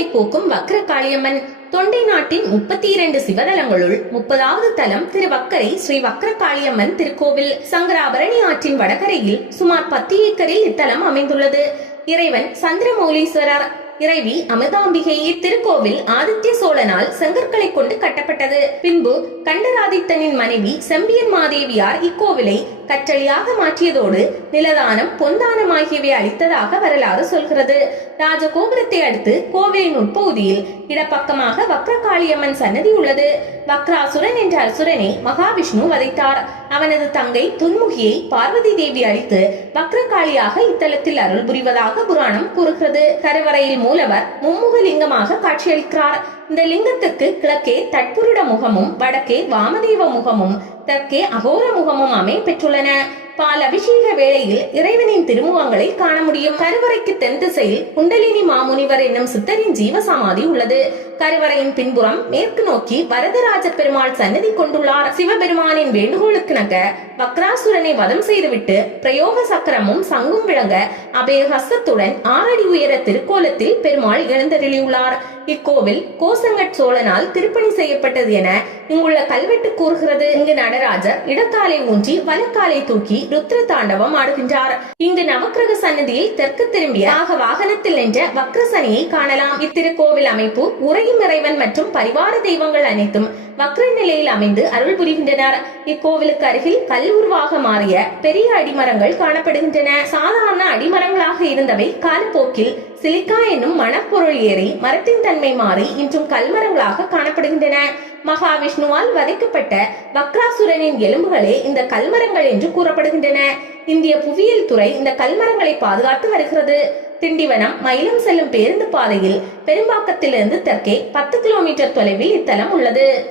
துன்பங்களை போக்கும் வக்ர காளியம்மன் தொண்டை நாட்டின் முப்பத்தி இரண்டு சிவதலங்களுள் முப்பதாவது தலம் திரு வக்கரை ஸ்ரீ வக்ர காளியம்மன் திருக்கோவில். சங்கராபரணி ஆற்றின் வடகரையில் சுமார் பத்து ஏக்கரில் இத்தலம் அமைந்துள்ளது. இறைவன் சந்திரமௌலீஸ்வரர். இறைவி அமிர்தாம்பிகையே திருக்கோவில் ஆதித்ய சோழனால் செங்கற்களை கொண்டு கட்டப்பட்டது. பின்பு கண்டராதித்தனின் மனைவி செம்பியன் மாதேவியார் இக்கோவிலை கற்றளியாக மாற்றியதோடு நிலதானம் பொந்தானம் ஆகியவை அளித்ததாக வரலாறு சொல்கிறது. ராஜகோபுரத்தை அடுத்து கோவிலின் உட்பகுதியில் இடப்பக்கமாக வக்ரகாளியம்மன் சன்னதி உள்ளது. வக்ராசுரன் என்ற அசுரனை மகாவிஷ்ணு வதைத்தார். அவனது தங்கை துன்முகியை பார்வதி தேவி அழித்து வக்ரகாளியாக இத்தலத்தில் அருள் புரிவதாக புராணம் கூறுகிறது. கருவறையில் மூலவர் மும்முக லிங்கமாக காட்சியளிக்கிறார். இந்த லிங்கத்துக்கு கிழக்கே தட்புருட முகமும் வடக்கே வாமதேவ முகமும் தெற்கே அகோர முகமும் அமை பால் அபிஷேக வேளையில் இறைவனின் திருமுகங்களை காண முடியும். கருவறைக்கு தென் திசையில் குண்டலினி மாமுனிவர் என்னும் சித்தரின் ஜீவசமாதி உள்ளது. கருவறையின் பின்புறம் மேற்கு நோக்கி வரதராஜ பெருமாள் சன்னதி கொண்டுள்ளார். சிவபெருமானின் வேண்டுகோளுக்கு நக வக்ராசுரனை வதம் செய்துவிட்டு பிரயோக சக்கரமும் சங்கும் விளங்க அபய ஹஸ்தத்துடன் ஆறடி உயர திருக்கோலத்தில் பெருமாள் எழுந்தருளியுள்ளார். இக்கோவில் கோசங்கட் சோழனால் திருப்பணி செய்யப்பட்டது என இங்குள்ள கல்வெட்டு கூறுகிறது. இங்கு நடராஜர் இடக்காலை ஊன்றி வலக்காலை தூக்கி ருத்ர தாண்டவம் ஆடுகின்றார். இங்கு நவக்கிரக சன்னதியில் தெற்கு திரும்பிய ஆக வாகனத்தில் நின்ற வக்ரசனியை காணலாம். இத்திருக்கோவில் அமைப்பு உரையும் இறைவன் மற்றும் பரிவார தெய்வங்கள் அனைத்தும் வக்ர நிலையில் அமைந்து அருள் புரிகின்றனர். இக்கோவிலுக்கு அருகில் கல் உருவாக மாறிய பெரிய அடிமரங்கள் காணப்படுகின்றன. சாதாரண அடி இருந்தவை காலப்போக்கில் சிலிக்கா என்னும் மணப்பொருள் ஏறி மரத்தின் தன்மை மாறி இன்றும் கல்மரங்களாக காணப்படுகின்றன. மகாவிஷ்ணுவால் வதைக்கப்பட்ட வக்ராசுரனின் எலும்புகளே இந்த கல்மரங்கள் என்று கூறப்படுகின்றன. இந்திய புவியியல் துறை இந்த கல்மரங்களை பாதுகாத்து வருகிறது. திண்டிவனம் மயிலம் செல்லும் பேருந்து பாதையில் பெரும்பாக்கத்திலிருந்து தெற்கே பத்து கிலோமீட்டர் தொலைவில் இத்தலம் உள்ளது.